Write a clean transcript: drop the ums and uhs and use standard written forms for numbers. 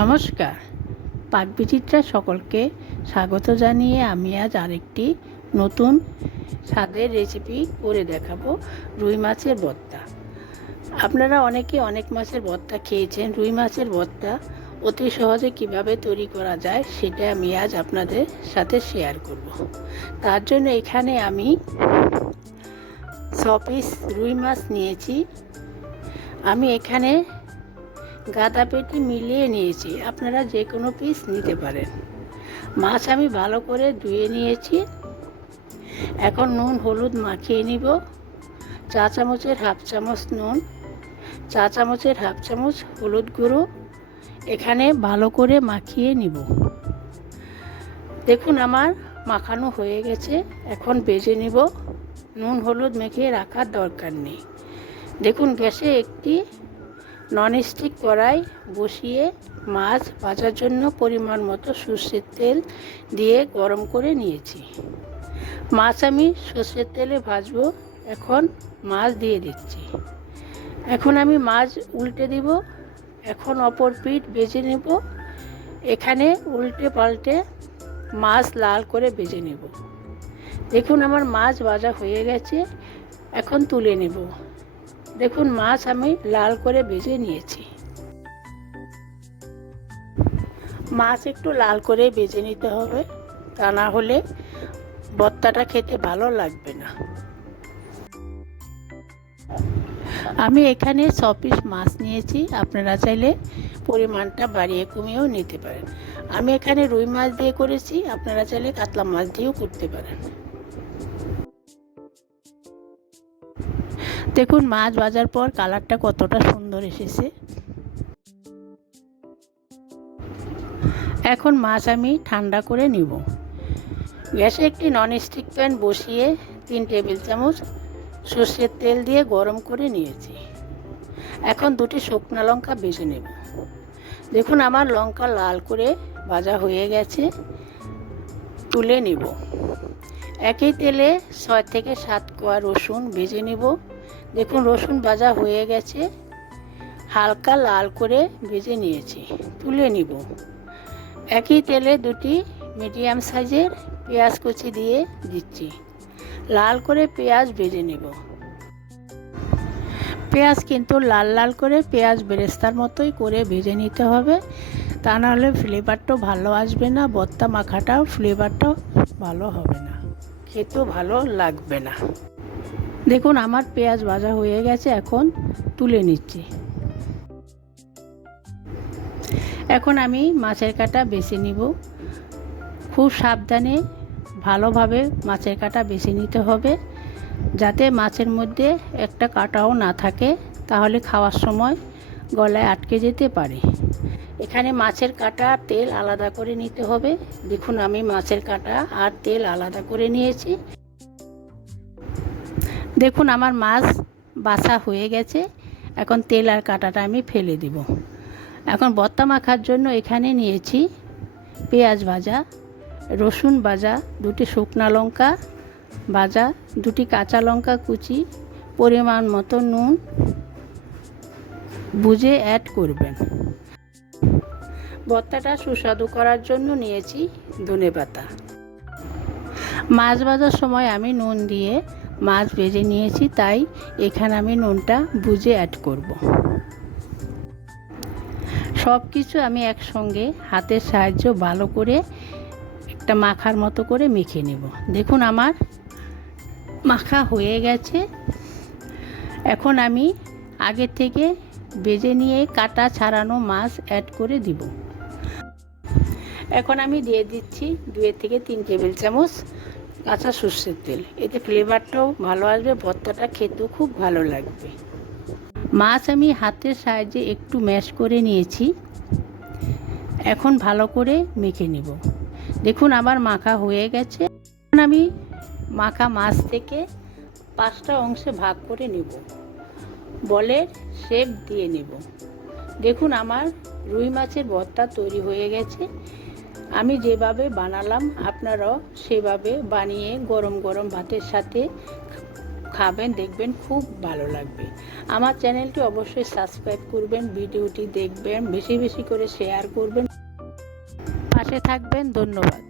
নমস্কার, পাকবিচিত্রা সকলকে স্বাগত জানিয়ে আমি আজ আরেকটি নতুন স্বাদের রেসিপি করে দেখাবো। রুই মাছের ভর্তা। আপনারা অনেকে অনেক মাছের ভর্তা খেয়েছেন। রুই মাছের ভর্তা অতি সহজে কিভাবে তৈরি করা যায় সেটা আমি আজ আপনাদের সাথে শেয়ার করব। তার জন্য এখানে আমি 6 পিস রুই মাছ নিয়েছি। আমি এখানে গাদা পেটি মিলিয়ে নিয়েছি, আপনারা যে কোনো পিস নিতে পারেন। মাছ আমি ভালো করে ধুয়ে নিয়েছি। এখন নুন হলুদ মাখিয়ে নিব। চা চামচের হাফ চামচ নুন, চা চামচের হাফ চামচ হলুদ গুঁড়ো এখানে ভালো করে মাখিয়ে নিব। দেখুন আমার মাখানো হয়ে গেছে। এখন ভেজে নিব। নুন হলুদ মেখে রাখার দরকার নেই। দেখুন গ্যাসে একটি ননস্টিক কড়াই বসিয়ে মাছ ভাজার জন্য পরিমাণ মতো সর্ষের তেল দিয়ে গরম করে নিয়েছি। মাছ আমি সর্ষের তেলে ভাজবো। এখন মাছ দিয়ে দিচ্ছি। এখন আমি মাছ উল্টে দিব। এখন অপর পিঠ ভেজে নেব। এখানে উল্টে পাল্টে মাছ লাল করে ভেজে নেব। দেখুন আমার মাছ ভাজা হয়ে গেছে। এখন তুলে নেব। দেখুন মাছ আমি লাল করে ভেজে নিয়েছি। মাছ একটু লাল করে ভেজে নিতে হবে, তা না হলে ভর্তাটা খেতে ভালো লাগবে না। আমি এখানে 6 পিস মাছ নিয়েছি। আপনারা চাইলে পরিমাণটা বাড়িয়ে কমিয়েও নিতে পারেন। আমি এখানে রুই মাছ দিয়ে করেছি, আপনারা চাইলে কাতলা মাছ দিয়েও করতে পারেন। দেখুন মাছ ভাজার পর কালারটা কতটা সুন্দর এসেছে। এখন মাছ আমি ঠান্ডা করে নিব। গ্যাসে একটি ননস্টিক প্যান বসিয়ে 3 টেবিল চামচ সর্ষের তেল দিয়ে গরম করে নিয়েছি। এখন 2টি শুকনো লঙ্কা ভেজে নেব। দেখুন আমার লঙ্কা লাল করে ভাজা হয়ে গেছে। তুলে নেব। একই তেলে 6 থেকে 7 কোয়া রসুন ভেজে নেব। দেখুন রসুন ভাজা হয়ে গেছে, হালকা লাল করে ভেজে নিয়েছি। তুলে নিব। একই তেলে 2টি মিডিয়াম সাইজের পেঁয়াজ কুচি দিয়ে দিচ্ছি। লাল করে পেঁয়াজ ভেজে নেব। পেঁয়াজ কিন্তু লাল লাল করে পেঁয়াজ বেরেস্তার মতোই করে ভেজে নিতে হবে, তা নাহলে ফ্লেভারটাও ভালো আসবে না। ভর্তা মাখাটাও ফ্লেভারটাও ভালো হবে না, খেতেও ভালো লাগবে না। দেখুন আমার পেঁয়াজ ভাজা হয়ে গেছে। এখন তুলে নিচ্ছি। এখন আমি মাছের কাঁটা বেছে নিব। খুব সাবধানে ভালোভাবে মাছের কাঁটা বেছে নিতে হবে, যাতে মাছের মধ্যে একটা কাঁটাও না থাকে, তাহলে খাওয়ার সময় গলায় আটকে যেতে পারে। এখানে মাছের কাঁটা আর তেল আলাদা করে নিতে হবে। দেখুন আমি মাছের কাঁটা আর তেল আলাদা করে নিয়েছি। দেখুন আমার মাছ বাছা হয়ে গেছে। এখন তেল আর কাঁটাটা আমি ফেলে দিব। এখন ভর্তা মাখার জন্য এখানে নিয়েছি পেঁয়াজ ভাজা, রসুন ভাজা, 2টি শুকনো লঙ্কা ভাজা, 2টি কাঁচা লঙ্কা কুচি, পরিমাণ মতো নুন বুঝে অ্যাড করবেন। ভর্তাটা সুস্বাদু করার জন্য নিয়েছি ধনেপাতা। মাছ ভাজার সময় আমি নুন দিয়ে মাছ ভেজে নিয়েছি, তাই এখানে আমি নুনটা বুঝে অ্যাড করব। সব কিছু আমি একসঙ্গে হাতের সাহায্যে ভালো করে একটা মাখার মতো করে মেখে নেব। দেখুন আমার মাখা হয়ে গেছে। এখন আমি আগে থেকে ভেজে নিয়ে কাটা ছাড়ানো মাছ অ্যাড করে দিব। এখন আমি দিয়ে দিচ্ছি 2 থেকে 3 টেবিল চামচ কাঁচা সর্ষের তেল। এতে ফ্লেভারটাও ভালো আসবে, ভর্তাটা খেতেও খুব ভালো লাগবে। মাছ আমি হাতের সাহায্যে একটু ম্যাশ করে নিয়েছি। এখন ভালো করে মেখে নেব। দেখুন আমার মাখা হয়ে গেছে। এখন আমি মাখা মাছ থেকে 5টা অংশে ভাগ করে নেব। বলের শেপ দিয়ে নেব। দেখুন আমার রুই মাছের ভর্তা তৈরি হয়ে গেছে। আমি যেভাবে বানালাম আপনারাও সেভাবে বানিয়ে গরম গরম ভাতের সাথে খাবেন, দেখবেন খুব ভালো লাগবে। আমার চ্যানেলটি অবশ্যই সাবস্ক্রাইব করবেন, ভিডিওটি দেখবেন, বেশি বেশি করে শেয়ার করবেন, পাশে থাকবেন। ধন্যবাদ।